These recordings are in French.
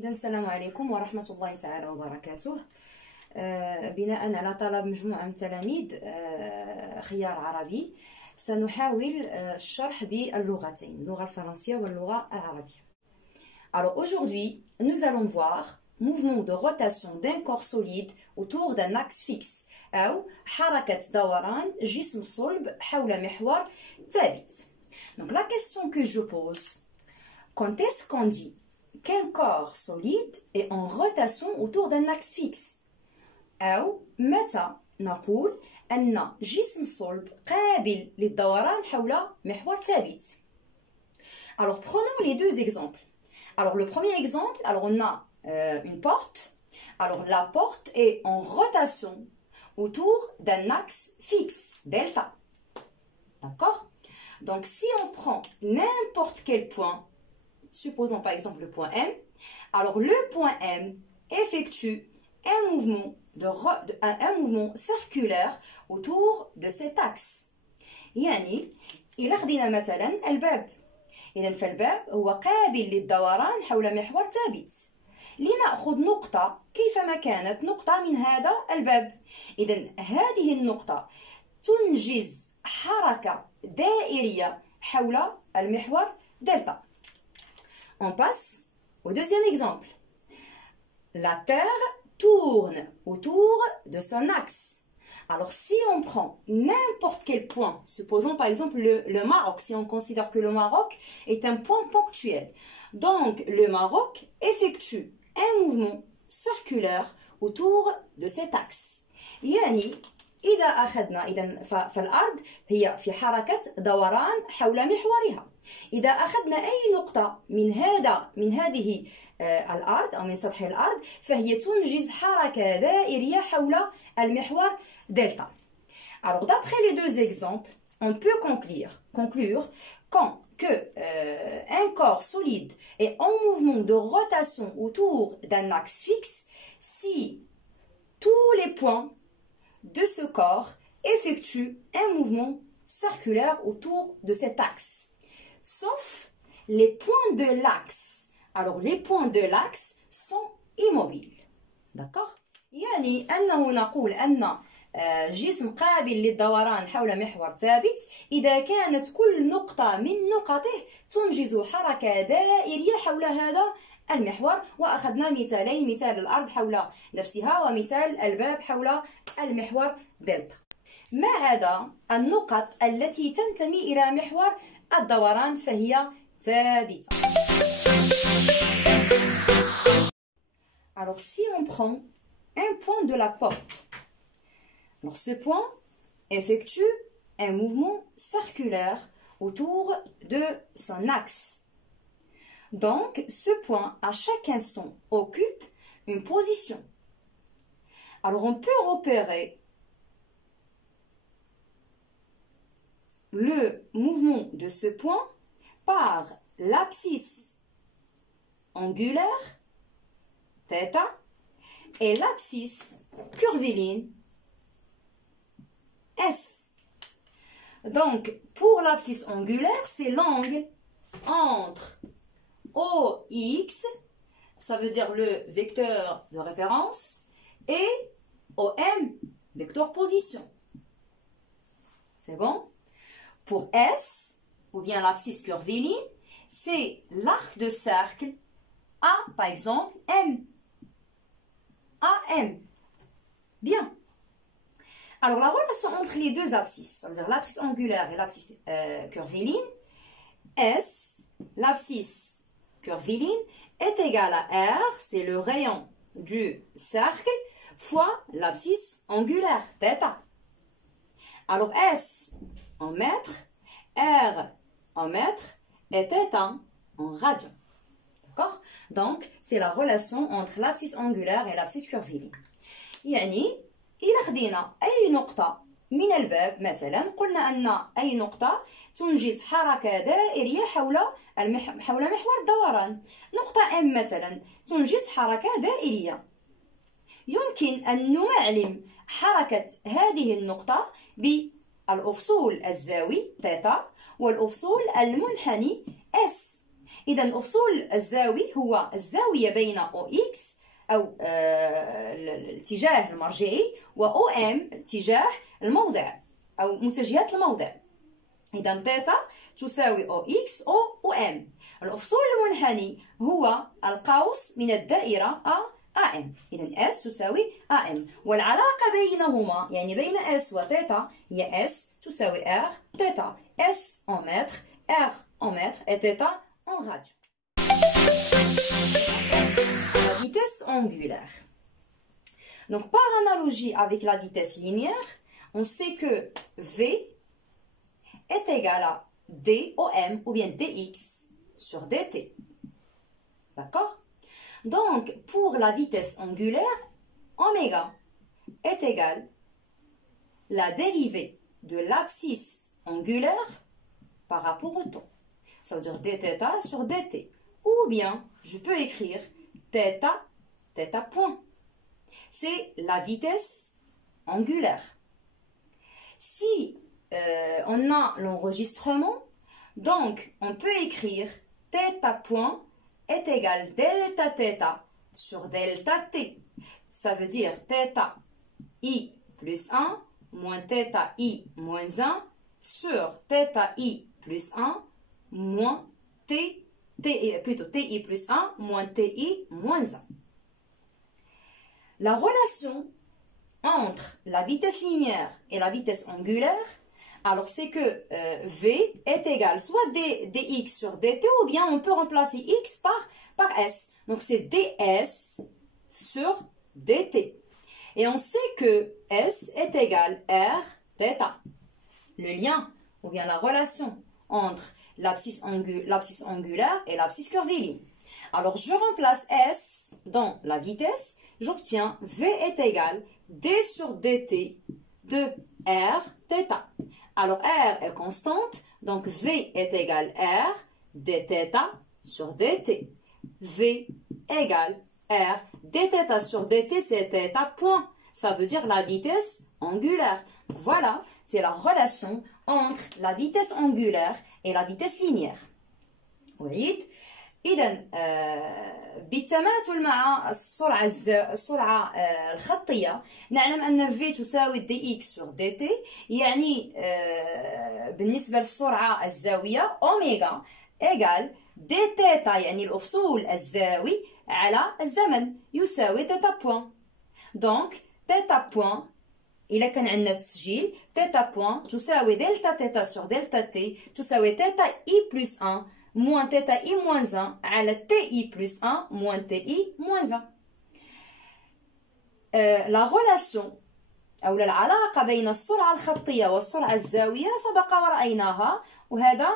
إذا السلام عليكم ورحمة الله تعالى وبركاته. بناء على طلب مجموعة من التلاميذ خيار عربي سنحاول الشرح باللغتين، اللغة الفرنسية واللغة العربية. Alors aujourd'hui, nous allons voir mouvement de rotation d'un corps solide autour d'un axe fixe أو حركة دوران جسم صلب حول محور ثابت. Donc la question que je pose, quand est-ce qu'on dit qu'un corps solide est en rotation autour d'un axe fixe؟ أو متى نقول أن جسم صلب قابل للدوران حول محور ثابت؟ Alors prenons les deux exemples. Alors le premier exemple, alors on a une porte. Alors la porte est en rotation autour d'un axe fixe, delta. D'accord? Donc si on prend n'importe quel point, supposons par exemple le point M, alors le point M effectue un mouvement circulaire autour de cet axe. يعني إلا خدينا مثلا الباب، إذا فالباب هو قابل للدوران حول محور ثابت. لنأخذ نقطة كيفما كانت نقطة من هذا الباب. إذا هذه النقطة تنجز حركة دائرية حول المحور دلتا. On passe au deuxième exemple. La Terre tourne autour de son axe. Alors si on prend n'importe quel point, supposons par exemple le Maroc, si on considère que le Maroc est un point ponctuel. Donc le Maroc effectue un mouvement circulaire autour de cet axe. يعني إذا أخذنا فالأرض هي في حركة دوران حول محورها. إذا أخذنا أي نقطة من هذه الأرض أو من سطح الأرض فهي تنجز حركة دائرية حول المحور delta. Alors d'après les deux exemples, on peut conclure qu'un corps solide est en mouvement de rotation autour d'un axe fixe si tous les points de ce corps effectuent un mouvement circulaire autour de cet axe, sauf les points de l'axe. Alors les points de l'axe sont immobiles. D'accord؟ يعني أنه نقول أن جسم قابل للدوران حول محور ثابت إذا كانت كل نقطة من نقطه تنجز حركة دائرية حول هذا المحور. وأخذنا مثالين، مثال الأرض حول نفسها ومثال الباب حول المحور دلتا، ما عدا النقط التي تنتمي إلى محور الدوران فهي ثابتة. Alors si on prend un point de la porte, alors ce point effectue un mouvement circulaire autour de son axe. Donc ce point à chaque instant occupe une position. Alors on peut repérer le mouvement de ce point par l'abscisse angulaire θ et l'abscisse curviligne S. Donc pour l'abscisse angulaire, c'est l'angle entre OX, ça veut dire le vecteur de référence, et OM, vecteur position. C'est bon? Pour S, ou bien l'abscisse curviligne, c'est l'arc de cercle A, par exemple, M. AM. Bien. Alors, la relation entre les deux abscisses, ça veut dire l'abscisse angulaire et l'abscisse curviligne, S, l'abscisse curviligne, est égale à R, c'est le rayon du cercle, fois l'abscisse angulaire, θ. Alors, S en mètres, R en mètres et θ en radians. D'accord? Donc, c'est la relation entre l'abscisse angulaire et l'abscisse curviligne. يعني إلا خدينا أي نقطة من الباب مثلا، قلنا أن أي نقطة تنجز حركة دائرية حول محور الدوران. نقطة M مثلا تنجز حركة دائرية. يمكن أن نعلم حركة هذه النقطة بالأفصول الزاوي θ والأفصول المنحني S. إذا أصول الزاوي هو الزاوية بين OX أو الاتجاه المرجعي و OM اتجاه الموضع أو متجهات الموضع. إذا ثيتا تساوي OX أو OM. الأفصول المنحني هو القوس من الدائرة AM. إذا S تساوي AM، والعلاقة بينهما يعني بين S وثيتا هي S تساوي R ثيتا. S en mètres, R en mètres et θ en radio. La vitesse angulaire. Donc par analogie avec la vitesse linéaire, on sait que V est égal à dOm ou bien dx sur dt. D'accord? Donc, pour la vitesse angulaire, oméga est égal à la dérivée de l'abscisse angulaire par rapport au temps. Ça veut dire dθ sur dt. Ou bien, je peux écrire θ point. C'est la vitesse angulaire. Si on a l'enregistrement, donc on peut écrire θ point est égal delta θ sur delta t. Ça veut dire θ i plus 1 moins θ i moins 1 sur θ i plus 1 moins plutôt ti plus 1 moins ti moins 1. La relation entre la vitesse linéaire et la vitesse angulaire, alors c'est que V est égal soit dx sur dt, ou bien on peut remplacer x par s. Donc c'est ds sur dt. Et on sait que s est égal r θ. Le lien, ou bien la relation entre l'abscisse angulaire et l'abscisse curviligne. Alors je remplace s dans la vitesse, j'obtiens V est égal d sur dt de r θ. Alors R est constante, donc V est égal R dθ sur dt. V égale R dθ sur dt, c'est θ point. Ça veut dire la vitesse angulaire. Voilà, c'est la relation entre la vitesse angulaire et la vitesse linéaire. وعيد إذا بالتماثل مع السرعة الخطية نعلم أن V تساوي dx sur dt، يعني بالنسبة للسرعة الزاوية أوميغا إيجال dθ، يعني الأفصول الزاوي على الزمن يساوي θ بوان. دونك θ بوان إلا كان عندنا تسجيل θ بوان تساوي دلتا θ sur دلتا t تساوي θ i plus 1 moins θ i moins 1 على ti plus 1 moins ti moins 1. La relation أو العلاقة بين السرعة الخطية والسرعة الزاوية سبق ورأيناها، وهذا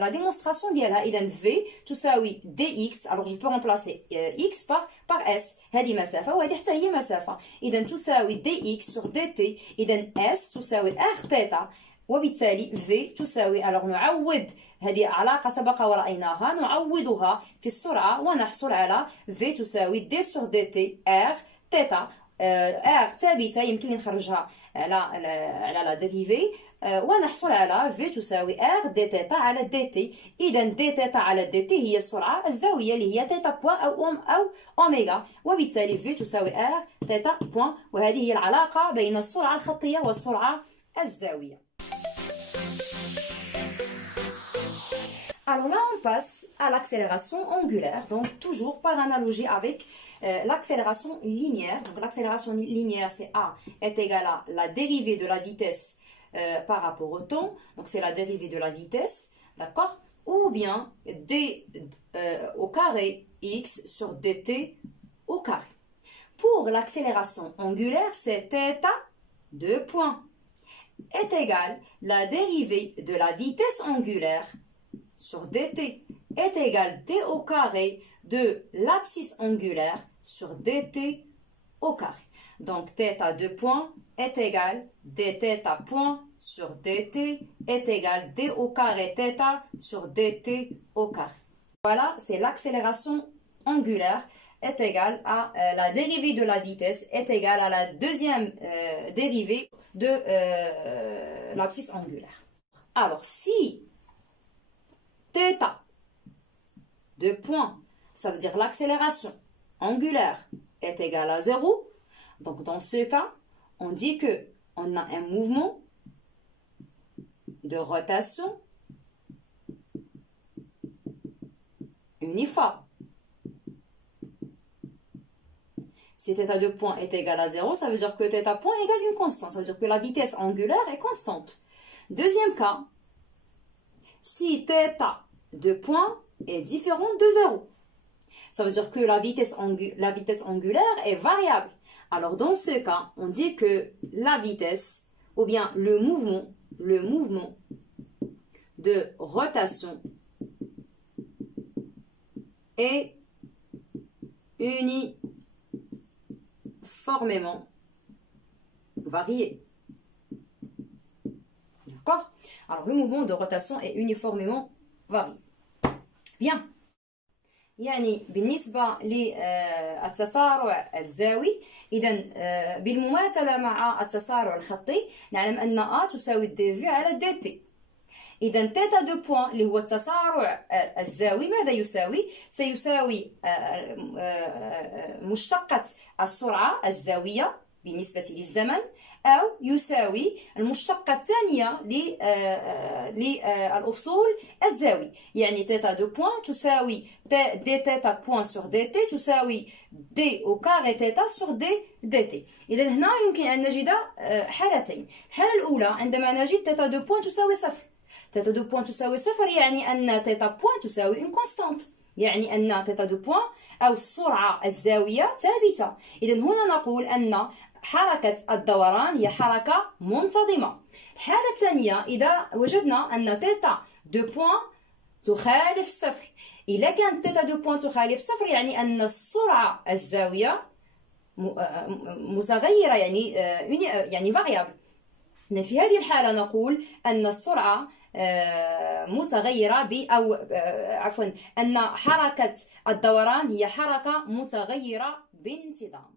la démonstration ديالها. إذا V تساوي dx، alors je peux remplacer x par s، هذه مسافة وهذه حتى هي مسافة. إذا تساوي dx sur dt، إذا s تساوي r θ، وبالتالي V تساوي، alors نعوض هذه علاقة سبق ورأيناها نعوضها في السرعة ونحصل على V تساوي d sur dt r θ. R ثابتة يمكن لي نخرجها على لا ديريفي ونحصل على V تساوي R dθ على dt. إذا dθ على dt هي السرعة الزاوية اللي هي θ بوان أو أوميغا، وبالتالي V تساوي R θ بوان، وهذه هي العلاقة بين السرعة الخطية والسرعة الزاوية. Alors là, on passe à l'accélération angulaire, donc toujours par analogie avec l'accélération linéaire. Donc l'accélération linéaire, c'est A est égal à la dérivée de la vitesse par rapport au temps, donc c'est la dérivée de la vitesse, d'accord? Ou bien d au carré x sur dt au carré. Pour l'accélération angulaire, c'est θ, 2 points, est égal la dérivée de la vitesse angulaire sur dt est égal d au carré de l'abscisse angulaire sur dt au carré. Donc θ 2 points est égal dθ point sur dt est égal d au carré θ sur dt au carré. Voilà, c'est l'accélération angulaire est égal à la dérivée de la vitesse est égale à la deuxième dérivée de l'abscisse angulaire. Alors si θ de points, ça veut dire l'accélération angulaire est égale à 0. Donc dans ce cas, on dit que on a un mouvement de rotation uniforme. Si θ de point est égal à 0, ça veut dire que θ point égale une constante. Ça veut dire que la vitesse angulaire est constante. Deuxième cas, si θ de point est différent de 0, ça veut dire que la vitesse angulaire est variable. Alors dans ce cas, on dit que la vitesse, ou bien le mouvement de rotation est uniformément varié. D'accord? Alors le mouvement de rotation est uniformément varié. Bien. يعني بالنسبة للتسارع الزاوي، إذا بالمماثلة مع التسارع الخطي نعلم أن A تساوي dV على dt. إذا θ دو بوان اللي هو التسارع الزاوي ماذا يساوي؟ سيساوي مشتقة السرعة الزاوية بالنسبة للزمن، أو يساوي المشتقة الثانية للأفصول الزاوي. يعني θ دو بوان تساوي دي θ بوان سور دي تي تساوي دي أو كاري θ سور دي دي تي. إذا هنا يمكن أن نجد حالتين. الحالة الأولى عندما نجد θ دو بوان تساوي صفر. θ دو بوان تساوي صفر يعني أن θ بوان تساوي une constante، يعني أن θ دو بوان أو السرعة الزاوية ثابتة. إذا هنا نقول أن حركة الدوران هي حركة منتظمة. الحالة الثانية إذا وجدنا أن θ دو بوان تخالف صفر. إذا كانت θ دو بوان تخالف صفر يعني أن السرعة الزاوية متغيرة، يعني فاريابل. في هذه الحالة نقول أن السرعة متغيرة أن حركة الدوران هي حركة متغيرة بانتظام.